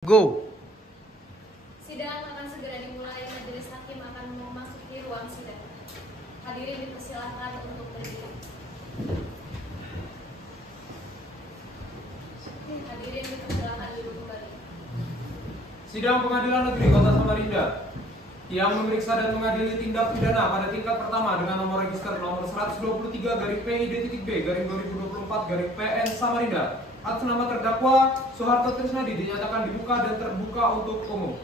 Go. Sidang akan segera dimulai. Majelis hakim akan memasuki ruang sidang. Hadirin dipersilakan untuk berdiri. Hadirin dipersilakan duduk kembali. Sidang Pengadilan Negeri Kota Samarinda yang memeriksa dan mengadili tindak pidana pada tingkat pertama dengan nomor register nomor 123/PID-B/2024/PN Samarinda atas nama terdakwa Soeharto Trisnadi dinyatakan dibuka dan terbuka untuk umum.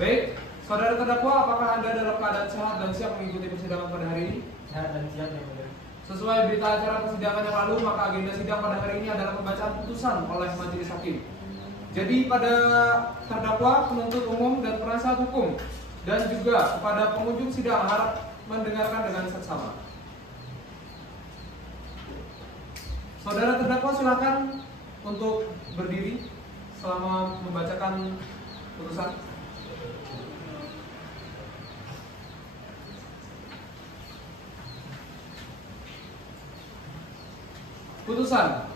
Baik, saudara terdakwa, apakah Anda dalam keadaan sehat dan siap mengikuti persidangan pada hari ini? Sehat dan siap, yang mulia. Sesuai berita acara persidangan yang lalu, maka agenda sidang pada hari ini adalah pembacaan putusan oleh majelis hakim. Jadi pada terdakwa, penuntut umum, dan penasihat hukum, dan juga kepada pengunjung sidang harap mendengarkan dengan seksama. Saudara terdakwa silakan untuk berdiri selama membacakan putusan. Putusan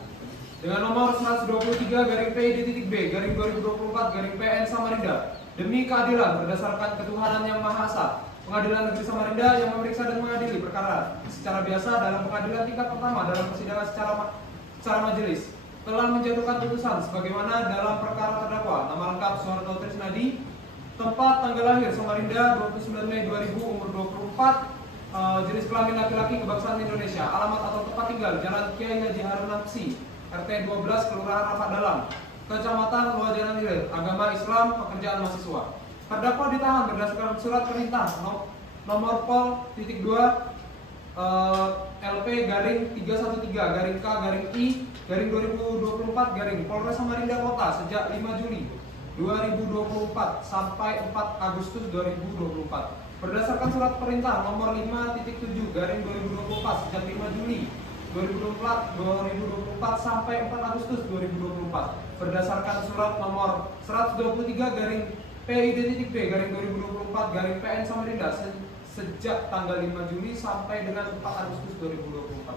dengan nomor 123/PID-B/2024/PN Samarinda demi keadilan berdasarkan ketuhanan yang Maha Esa, Pengadilan Negeri Samarinda yang memeriksa dan mengadili perkara secara biasa dalam pengadilan tingkat pertama dalam persidangan secara majelis telah menjatuhkan putusan sebagaimana dalam perkara terdakwa nama lengkap Soeharto Trisnadi, tempat tanggal lahir Samarinda 29 Mei 2000, umur 24, jenis kelamin laki-laki, kebangsaan Indonesia, alamat atau tempat tinggal Jalan Kiai Haji Harun Nafsi, RT 12, Kelurahan Rapat Dalam, Kecamatan Luajanan Hilir, agama Islam, pekerjaan mahasiswa. Terdakwa ditahan berdasarkan surat perintah nomor Pol titik 2 LP-313-K-I 2024 Samarinda Kota sejak 5 Juli 2024 sampai 4 Agustus 2024. Berdasarkan surat perintah nomor 5.7/2024 sejak 5 Juli 2024 sampai 4 Agustus 2024. Berdasarkan surat nomor 123/PID-B/2024/PN Samarinda sejak tanggal 5 Juli sampai dengan 4 Agustus 2024.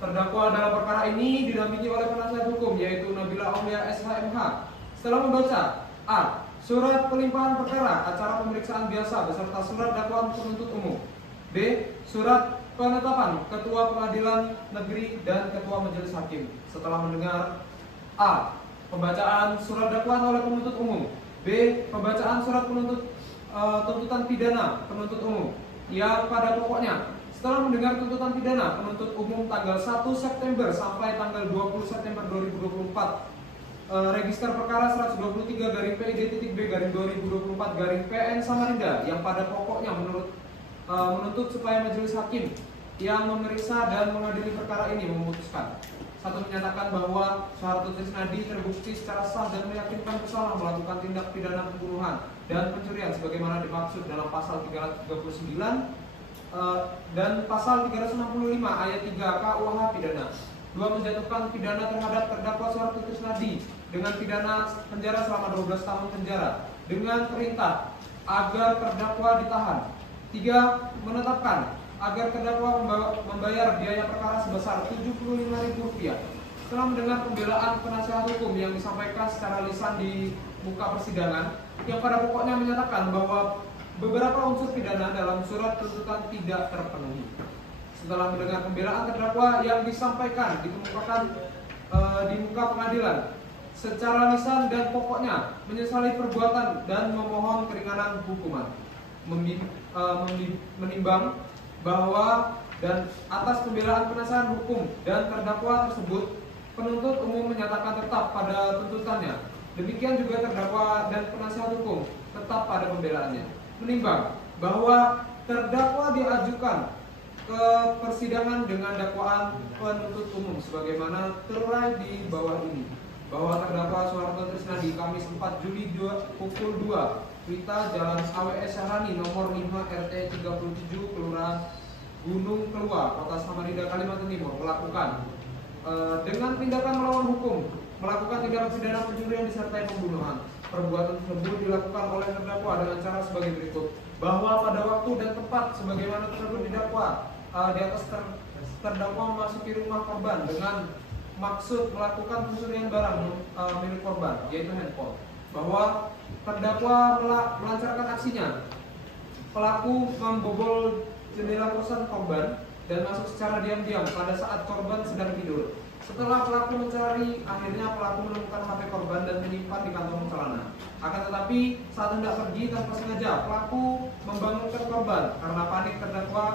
Terdakwa dalam perkara ini didampingi oleh penasihat hukum yaitu Nabila Aulia SHMH. Setelah membaca A. Surat pelimpahan perkara acara pemeriksaan biasa beserta surat dakwaan penuntut umum. B. Surat penetapan Ketua Pengadilan Negeri dan Ketua Majelis Hakim. Setelah mendengar A. Pembacaan surat dakwaan oleh penuntut umum. B. Pembacaan surat tuntutan pidana penuntut umum yang pada pokoknya setelah mendengar tuntutan pidana penuntut umum tanggal 1 September sampai tanggal 20 September 2024, register perkara 123/PID-B/2024/PN Samarinda yang pada pokoknya menuntut supaya majelis hakim yang memeriksa dan mengadili perkara ini memutuskan: 1. Menyatakan bahwa Soeharto Trisnadi terbukti secara sah dan meyakinkan bersalah melakukan tindak pidana pembunuhan dan pencurian sebagaimana dimaksud dalam pasal 339 dan pasal 365 ayat 3 KUH pidana. 2. Menjatuhkan pidana terhadap terdakwa Soeharto Trisnadi dengan pidana penjara selama 12 tahun penjara dengan perintah agar terdakwa ditahan. 3. Menetapkan agar terdakwa membayar biaya perkara sebesar Rp75.000. Setelah mendengar pembelaan penasihat hukum yang disampaikan secara lisan di muka persidangan yang pada pokoknya menyatakan bahwa beberapa unsur pidana dalam surat tuntutan tidak terpenuhi. Setelah mendengar pembelaan terdakwa yang disampaikan dikemukakan di muka pengadilan secara lisan dan pokoknya menyesali perbuatan dan memohon keringanan hukuman, menimbang bahwa dan atas pembelaan penasihat hukum dan terdakwa tersebut penuntut umum menyatakan tetap pada tuntutannya. Demikian juga terdakwa dan penasihat hukum tetap pada pembelaannya. Menimbang bahwa terdakwa diajukan ke persidangan dengan dakwaan penuntut umum sebagaimana terurai di bawah ini, bahwa terdakwa Soeharto Trisnadi Kamis 4 Juli pukul 2 Wita Jalan AWS Syahani nomor 5 RT 37 Kelurahan Gunung Kelua, Kota Samarinda, Kalimantan Timur melakukan dengan tindakan melawan hukum, melakukan tindakan pidana pencurian disertai pembunuhan. Perbuatan tersebut dilakukan oleh terdakwa dengan cara sebagai berikut: bahwa pada waktu dan tempat sebagaimana tersebut didakwa di atas terdakwa memasuki rumah korban dengan maksud melakukan pencurian barang milik korban, yaitu handphone. Bahwa terdakwa melancarkan aksinya. Pelaku membobol jendela kosan korban dan masuk secara diam-diam pada saat korban sedang tidur. Setelah pelaku mencari, akhirnya pelaku menemukan HP korban dan menyimpan di kantong celana. Akan tetapi saat hendak pergi tanpa sengaja, pelaku membangunkan korban. Karena panik, terdakwa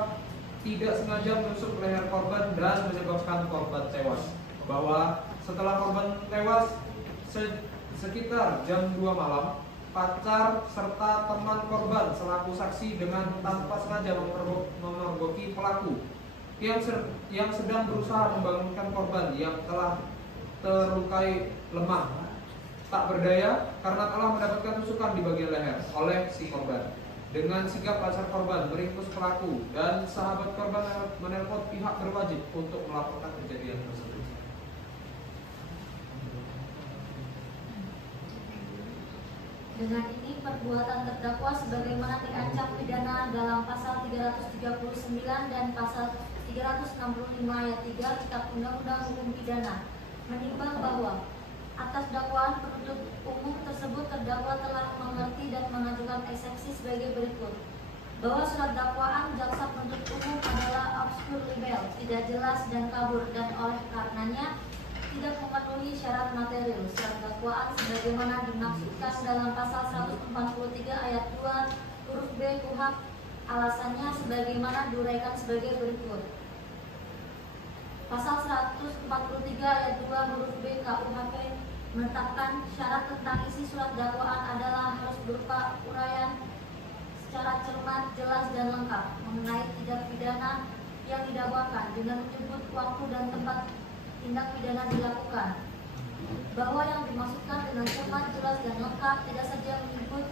tidak sengaja menusuk leher korban dan menyebabkan korban tewas. Bahwa setelah korban tewas sekitar jam 2 malam, pacar serta teman korban selaku saksi dengan tanpa sengaja memergoki pelaku yang sedang berusaha membangunkan korban yang telah terlukai lemah tak berdaya karena telah mendapatkan tusukan di bagian leher oleh si korban. Dengan sigap pacar korban meringkus pelaku dan sahabat korban menelpon pihak berwajib untuk melaporkan kejadian tersebut. Dengan ini perbuatan terdakwa sebagaimana diancam pidana dalam pasal 339 dan pasal 365 ayat 3 Kitab Undang-Undang Hukum Pidana menimbang bahwa atas dakwaan penuntut umum tersebut terdakwa telah mengerti dan mengajukan eksepsi sebagai berikut: bahwa surat dakwaan jaksa penuntut umum adalah obscur libel, tidak jelas dan kabur, dan oleh karenanya tidak memenuhi syarat material surat dakwaan sebagaimana dimaksudkan dalam pasal 143 ayat 2 huruf B KUHP. Alasannya sebagaimana diuraikan sebagai berikut. Pasal 143 ayat 2 huruf B KUHP menetapkan syarat tentang isi surat dakwaan adalah harus berupa uraian secara cermat, jelas, dan lengkap mengenai tindak pidana yang didakwakan dengan menyebut waktu dan tempat tindak pidana dilakukan. Bahwa yang dimaksudkan dengan cermat, jelas, dan lengkap tidak saja menyebut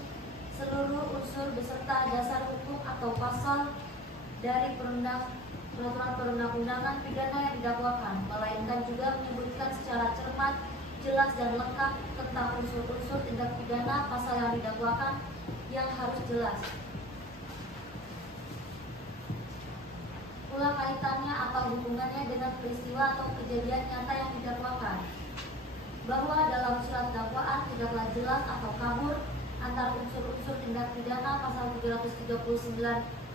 seluruh unsur beserta dasar hukum atau pasal dari peraturan perundang-undangan pidana yang didakwakan, melainkan juga menyebutkan secara cermat, jelas, dan lengkap tentang unsur-unsur tindak pidana pasal yang didakwakan yang harus jelas pula kaitannya atau hubungannya dengan peristiwa atau kejadian nyata yang didakwakan. Bahwa dalam surat dakwaan tidaklah jelas atau kabur antara unsur-unsur tindak pidana pasal 339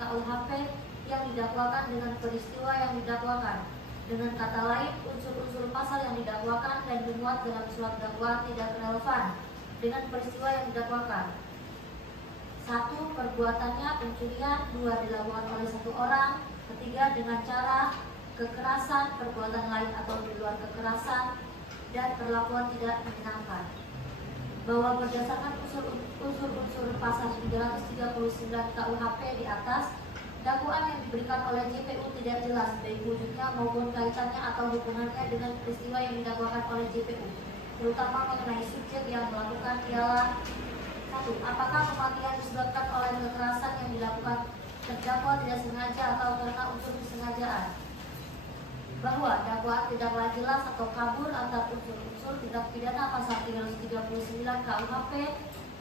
KUHP yang didakwakan dengan peristiwa yang didakwakan. Dengan kata lain, unsur-unsur pasal yang didakwakan dan dimuat dalam surat dakwaan tidak relevan dengan peristiwa yang didakwakan. 1. Perbuatannya pencurian. 2. Dilakukan oleh satu orang. 3. Dengan cara kekerasan, perbuatan lain atau di luar kekerasan, dan perlakuan tidak menyenangkan. Bahwa berdasarkan unsur-unsur pasal 339 KUHP di atas, dakwaan yang diberikan oleh JPU tidak jelas baik wujudnya maupun kaitannya atau hubungannya dengan peristiwa yang didakwakan oleh JPU, terutama mengenai subjek yang melakukan ialah 1. Apakah kematian disebabkan oleh kekerasan yang dilakukan terdakwa tidak sengaja atau karena unsur kesengajaan. Bahwa dakwaan tidaklah jelas atau kabur antara unsur-unsur tindak pidana pasal 339 KUHP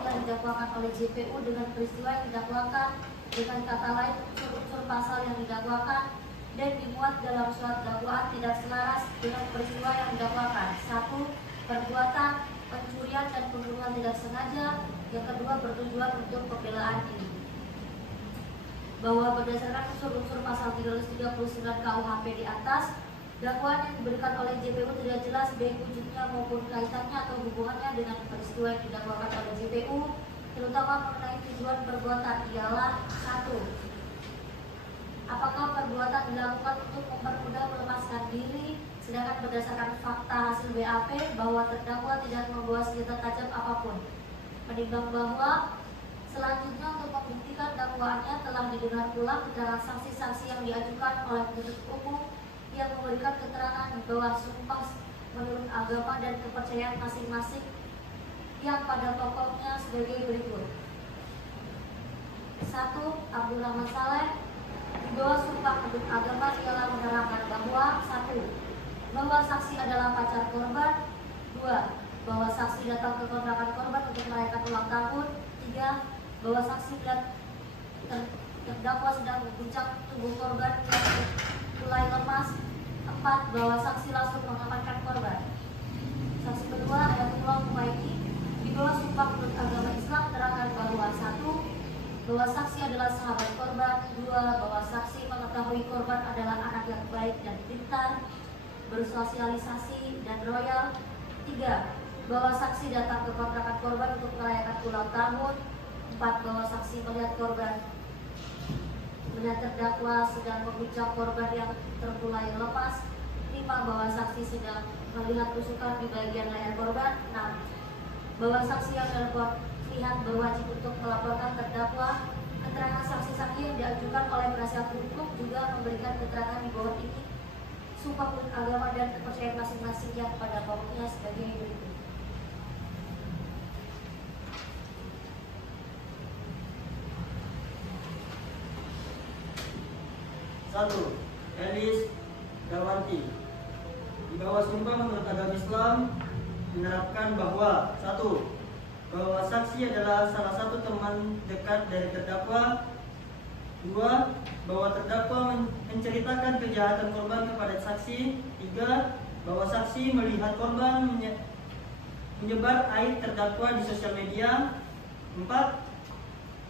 yang didakwakan oleh JPU dengan peristiwa yang didakwakan. Dengan kata lain, unsur-unsur pasal yang didakwakan dan dimuat dalam surat dakwaan tidak selaras dengan peristiwa yang didakwakan. 1. Perbuatan pencurian dan pembunuhan tidak sengaja. Yang kedua, bertujuan untuk pembelaan ini. Bahwa berdasarkan unsur-unsur pasal 339 KUHP di atas, dakwaan yang diberikan oleh JPU tidak jelas baik wujudnya maupun kaitannya atau hubungannya dengan peristiwa yang didakwakan oleh JPU, terutama mengenai tujuan perbuatan ialah 1. Apakah perbuatan dilakukan untuk mempermudah melepaskan diri, sedangkan berdasarkan fakta hasil BAP bahwa terdakwa tidak membawa senjata tajam apapun. Menimbang bahwa selanjutnya untuk membuktikan dakwaannya telah didengar pula keterangan saksi-saksi yang diajukan oleh penuntut umum yang memberikan keterangan di bawah sumpah menurut agama dan kepercayaan masing-masing yang pada pokoknya sebagai berikut. 1. Abdul Rahman Saleh di bawah sumpah menurut agama ialah menerangkan bahwa 1. Bahwa saksi adalah pacar korban. 2. Bahwa saksi datang ke kontrakan korban untuk merayakan ulang tahun. 3. Bahwa saksi melihat terdakwa sedang mengguncang tubuh korban yang mulai lemas. 4. 4. Bahwa saksi langsung mengamankan korban. Saksi kedua Ayatullah Humaydi di bawah Sumpah Menurut Agama Islam menerangkan bahwa 1. Bahwa saksi adalah sahabat korban. 2. Bahwa saksi mengetahui korban adalah anak yang baik dan pintar, bersosialisasi dan royal. 3. Bahwa saksi datang ke kontrakan korban untuk merayakan ulang tahun. 4. Bahwa saksi melihat terdakwa sedang memuncak korban yang terkulai lepas. 5. Bahwa saksi sedang melihat tusukan di bagian leher korban. 6. Bahwa saksi yang lihat berwajib untuk melaporkan terdakwa. Keterangan saksi-saksi yang diajukan oleh penasihat hukum juga memberikan keterangan di bawah ini sumpah menurut agama dan kepercayaan masing-masingnya kepada pokoknya sebagai berikut. 1. Elis Darwanti di bawah Sumpah Menurut Agama Islam menerapkan bahwa 1. Bahwa saksi adalah salah satu teman dekat dari terdakwa. 2. Bahwa terdakwa menceritakan kejahatan korban kepada saksi. 3. Bahwa saksi melihat korban menyebar aib terdakwa di sosial media. 4.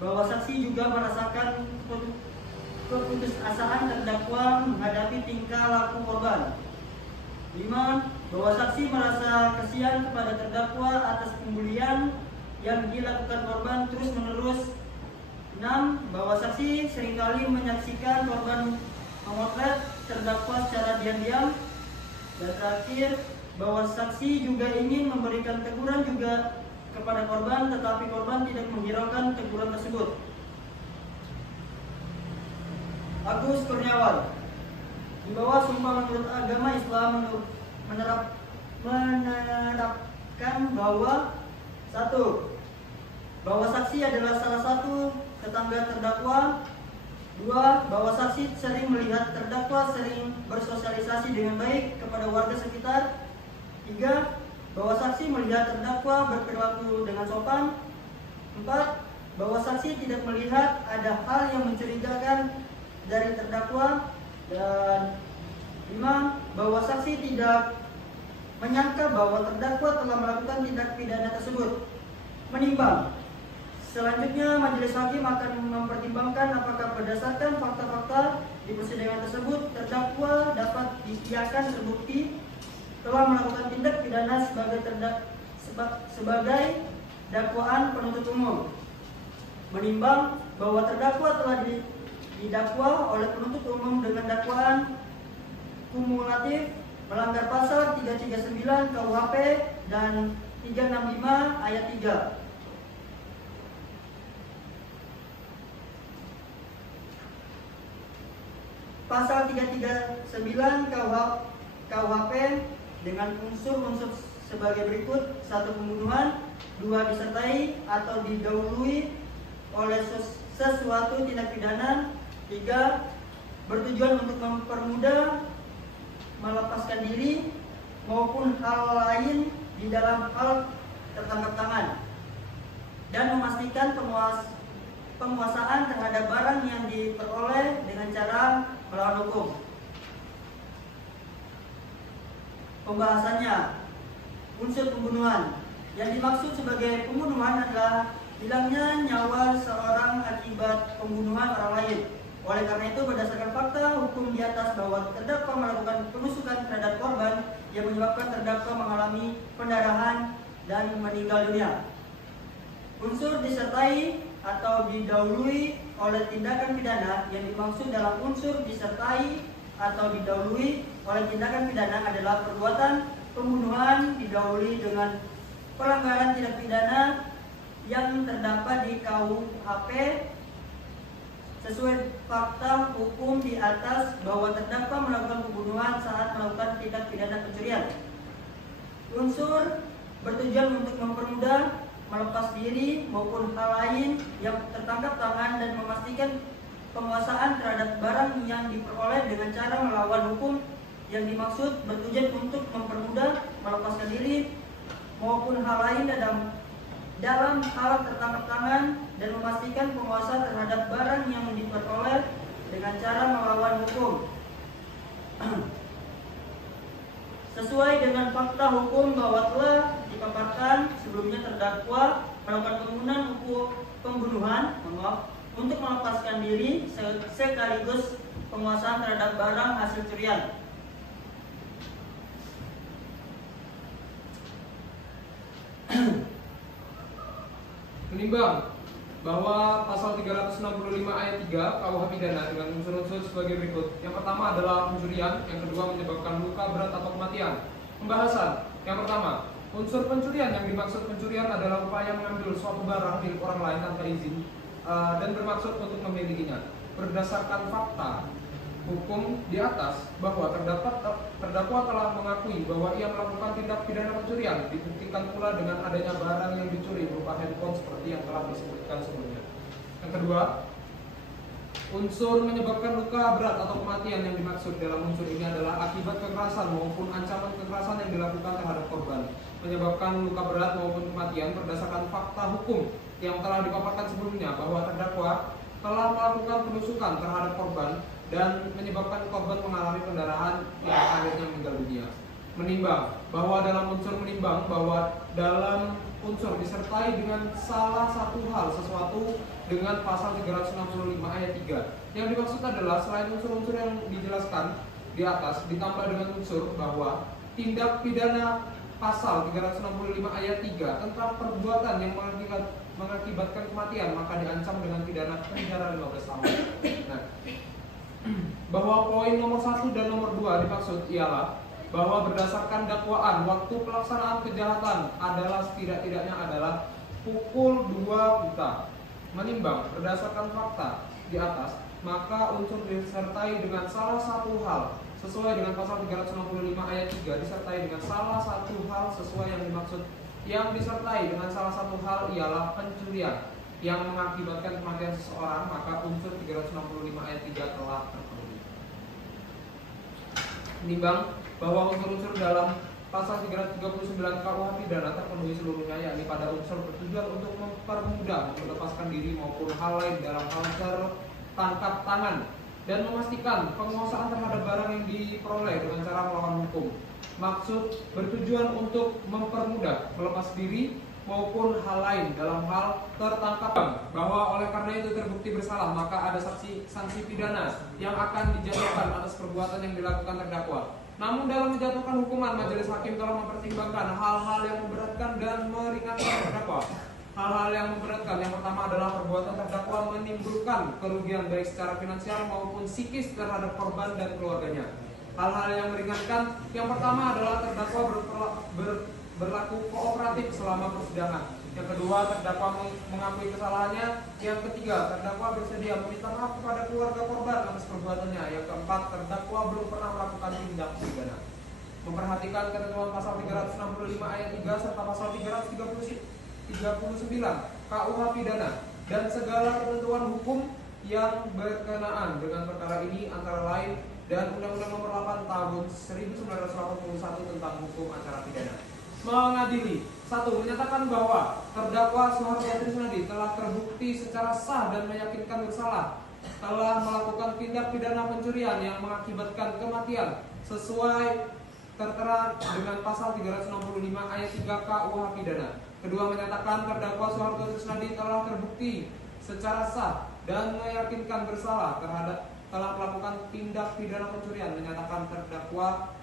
Bahwa saksi juga merasakan keputusasaan terdakwa menghadapi tingkah laku korban. 5. Bahwa saksi merasa kasihan kepada terdakwa atas pembulian yang dilakukan korban terus-menerus. 6. Bahwa saksi seringkali menyaksikan korban memotret terdakwa secara diam-diam. Dan terakhir, bahwa saksi juga ingin memberikan teguran juga kepada korban, tetapi korban tidak menghiraukan teguran tersebut. Agus Kurniawan di bawah Sumpah Menurut Agama Islam menerapkan bahwa 1. Bahwa saksi adalah salah satu tetangga terdakwa. 2. Bahwa saksi sering melihat terdakwa sering bersosialisasi dengan baik kepada warga sekitar. 3. Bahwa saksi melihat terdakwa berperilaku dengan sopan. 4. Bahwa saksi tidak melihat ada hal yang mencurigakan dari terdakwa. Dan 5. Bahwa saksi tidak menyangka bahwa terdakwa telah melakukan tindak pidana tersebut. Menimbang. Selanjutnya, majelis hakim akan mempertimbangkan apakah berdasarkan fakta-fakta di persidangan tersebut terdakwa dapat diiakan terbukti telah melakukan tindak pidana sebagai dakwaan penuntut umum. Menimbang bahwa terdakwa telah didakwa oleh penuntut umum dengan dakwaan kumulatif melanggar pasal 339 KUHP dan 365 ayat 3. Pasal 339 KUHP dengan unsur-unsur sebagai berikut: 1. Pembunuhan. 2. Disertai atau didahului oleh sesuatu tindak pidana. 3. Bertujuan untuk mempermudah, melepaskan diri maupun hal lain di dalam hal tertangkap tangan, dan memastikan penguasaan terhadap barang yang diperoleh dengan cara melawan hukum. Pembahasannya. Unsur pembunuhan. Yang dimaksud sebagai pembunuhan adalah hilangnya nyawa seorang akibat pembunuhan orang lain. Oleh karena itu, berdasarkan fakta hukum di atas bahwa terdakwa melakukan penusukan terhadap korban yang menyebabkan terdakwa mengalami pendarahan dan meninggal dunia. Unsur disertai atau didahului oleh tindakan pidana. Yang dimaksud dalam unsur disertai atau didahului oleh tindakan pidana adalah perbuatan pembunuhan didahului dengan pelanggaran tindak pidana yang terdapat di KUHP sesuai fakta hukum di atas bahwa terdakwa melakukan pembunuhan saat melakukan tindak pidana pencurian. Unsur bertujuan untuk mempermudah, melepas diri maupun hal lain yang tertangkap tangan dan memastikan penguasaan terhadap barang yang diperoleh dengan cara melawan hukum. Yang dimaksud bertujuan untuk mempermudah, melepaskan diri maupun hal lain dalam hal tertangkap tangan dan memastikan penguasaan terhadap barang yang diperoleh dengan cara melawan hukum. sesuai dengan fakta hukum bahwa telah dipaparkan sebelumnya terdakwa melakukan pembunuhan untuk melepaskan diri sekaligus penguasaan terhadap barang hasil curian. Menimbang bahwa pasal 365 ayat 3 KUH pidana dengan unsur-unsur sebagai berikut. Yang pertama adalah pencurian, yang kedua menyebabkan luka berat atau kematian. Pembahasan. Yang pertama, unsur pencurian yang dimaksud pencurian adalah upaya mengambil suatu barang milik orang lain tanpa izin dan bermaksud untuk memilikinya. Berdasarkan fakta hukum di atas bahwa terdakwa telah mengakui bahwa ia melakukan tindak pidana pencurian, dibuktikan pula dengan adanya barang yang dicuri berupa handphone seperti yang telah disebutkan sebelumnya. Yang kedua, unsur menyebabkan luka berat atau kematian yang dimaksud dalam unsur ini adalah akibat kekerasan maupun ancaman kekerasan yang dilakukan terhadap korban, menyebabkan luka berat maupun kematian berdasarkan fakta hukum yang telah dipaparkan sebelumnya bahwa terdakwa telah melakukan penusukan terhadap korban dan menyebabkan korban mengalami pendarahan yang akhirnya meninggal dunia. Menimbang bahwa dalam unsur disertai dengan salah satu hal sesuatu dengan pasal 365 ayat 3. Yang dimaksud adalah selain unsur-unsur yang dijelaskan di atas ditambah dengan unsur bahwa tindak pidana pasal 365 ayat 3 tentang perbuatan yang mengakibatkan kematian maka diancam dengan pidana penjara 15 tahun. Nah, bahwa poin nomor 1 dan nomor 2 dimaksud ialah bahwa berdasarkan dakwaan waktu pelaksanaan kejahatan adalah setidak-tidaknya adalah pukul 2 WITA. Menimbang berdasarkan fakta di atas, maka unsur disertai dengan salah satu hal sesuai dengan pasal 365 ayat 3 disertai dengan salah satu hal sesuai yang dimaksud. Yang disertai dengan salah satu hal ialah pencurian yang mengakibatkan kematian seseorang, maka unsur 365 ayat 3 telah terpenuhi. Menimbang bahwa unsur-unsur dalam pasal 339 KUH pidana terpenuhi seluruhnya, yakni pada unsur bertujuan untuk mempermudah melepaskan diri maupun hal lain dalam hal tertangkap tangan dan memastikan penguasaan terhadap barang yang diperoleh dengan cara melawan hukum. Maksud bertujuan untuk mempermudah melepas diri maupun hal lain dalam hal tertangkap, bahwa oleh karena itu terbukti bersalah maka ada sanksi pidana yang akan dijatuhkan atas perbuatan yang dilakukan terdakwa. Namun dalam menjatuhkan hukuman, majelis hakim telah mempertimbangkan hal-hal yang memberatkan dan meringankan terdakwa. Hal-hal yang memberatkan yang pertama adalah perbuatan terdakwa menimbulkan kerugian baik secara finansial maupun psikis terhadap korban dan keluarganya. Hal-hal yang meringankan yang pertama adalah terdakwa berlaku kooperatif selama persidangan. Yang kedua, terdakwa mengakui kesalahannya. Yang ketiga, terdakwa bersedia meminta maaf kepada keluarga korban atas perbuatannya. Yang keempat, terdakwa belum pernah melakukan tindak pidana. Memperhatikan ketentuan pasal 365 ayat 3 serta pasal 339 KUH pidana dan segala ketentuan hukum yang berkenaan dengan perkara ini antara lain dan Undang-Undang Nomor 8 Tahun 1981 tentang hukum acara pidana. Mengadili. 1. Menyatakan bahwa terdakwa Soeharto Trisnadi telah terbukti secara sah dan meyakinkan bersalah telah melakukan tindak pidana pencurian yang mengakibatkan kematian sesuai tertera dengan pasal 365 ayat 3 KUH pidana. Kedua, menyatakan terdakwa Soeharto Trisnadi telah terbukti secara sah dan meyakinkan bersalah telah melakukan tindak pidana pencurian. Menyatakan terdakwa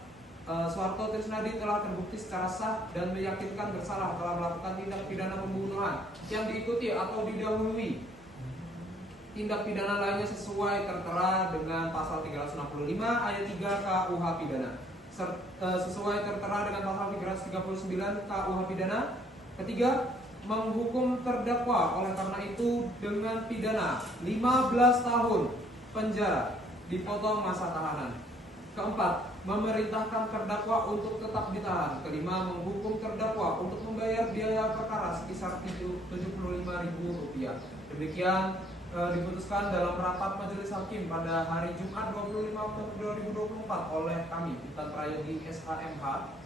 Soeharto Trisnadi telah terbukti secara sah dan meyakinkan bersalah telah melakukan tindak pidana pembunuhan yang diikuti atau didahului tindak pidana lainnya sesuai tertera dengan pasal 365 ayat 3 KUH pidana. Sesuai tertera dengan pasal 339 KUH pidana. Ketiga, menghukum terdakwa oleh karena itu dengan pidana 15 tahun penjara dipotong masa tahanan. Keempat, memerintahkan terdakwa untuk tetap ditahan. Kelima, menghukum terdakwa untuk membayar biaya perkara sebesar Rp75.000. Demikian diputuskan dalam rapat majelis hakim pada hari Jumat 25 Oktober 2024 oleh kami, Intan Prayodi SHMH,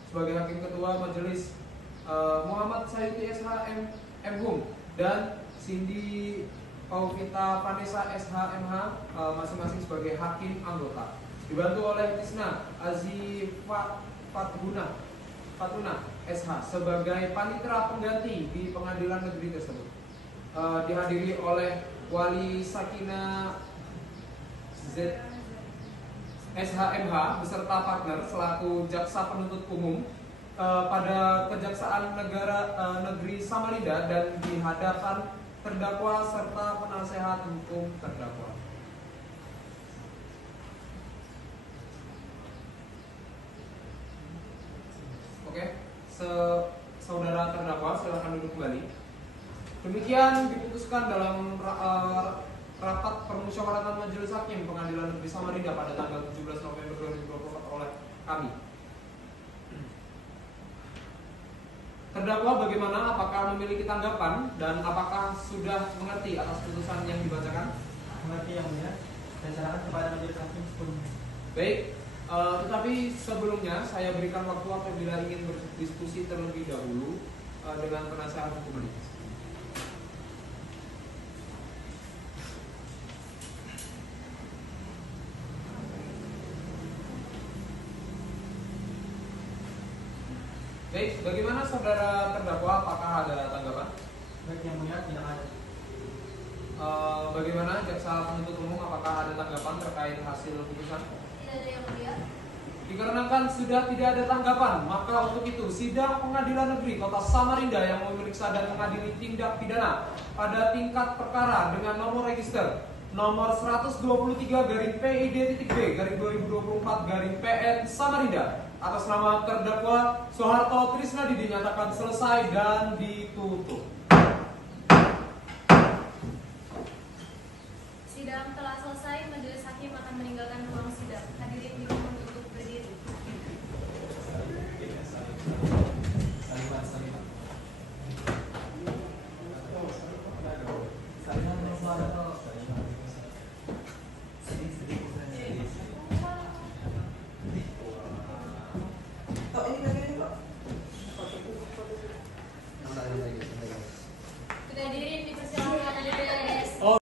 sebagai hakim ketua majelis, Muhammad Sayuti SHMHum dan Cindy Pauvita Vanessa SHMH masing-masing sebagai hakim anggota. Dibantu oleh Tisna Fatuna SH sebagai panitera pengganti di pengadilan negeri tersebut. Dihadiri oleh Wali Sakina SHMH beserta partner selaku jaksa penuntut umum pada Kejaksaan Negeri Samarinda dan di hadapan terdakwa serta penasehat hukum terdakwa. Oke, saudara terdakwa silakan duduk kembali. Demikian diputuskan dalam rapat permusyawaratan Majelis Hakim Pengadilan Negeri Samarinda pada tanggal 17 November 2024 oleh kami. Terdakwa bagaimana? Apakah memiliki tanggapan dan apakah sudah mengerti atas putusan yang dibacakan? Mengerti yang mulia. Dan silakan kepada Majelis Hakim sebelumnya. Baik, tetapi sebelumnya saya berikan waktu apabila ingin berdiskusi terlebih dahulu dengan penasehat hukum ini. Baik, bagaimana saudara terdakwa? Apakah ada tanggapan? Baik yang mulia, tidak ada. Bagaimana jaksa penuntut umum? Apakah ada tanggapan terkait hasil putusan? Tidak ada yang mulia. Dikarenakan sudah tidak ada tanggapan, maka untuk itu sidang Pengadilan Negeri Kota Samarinda yang memeriksa dan mengadili tindak pidana pada tingkat perkara dengan nomor register nomor 123-PID.B/2024-PN Samarinda atas nama terdakwa Soeharto Trisnadi dinyatakan selesai dan ditutup.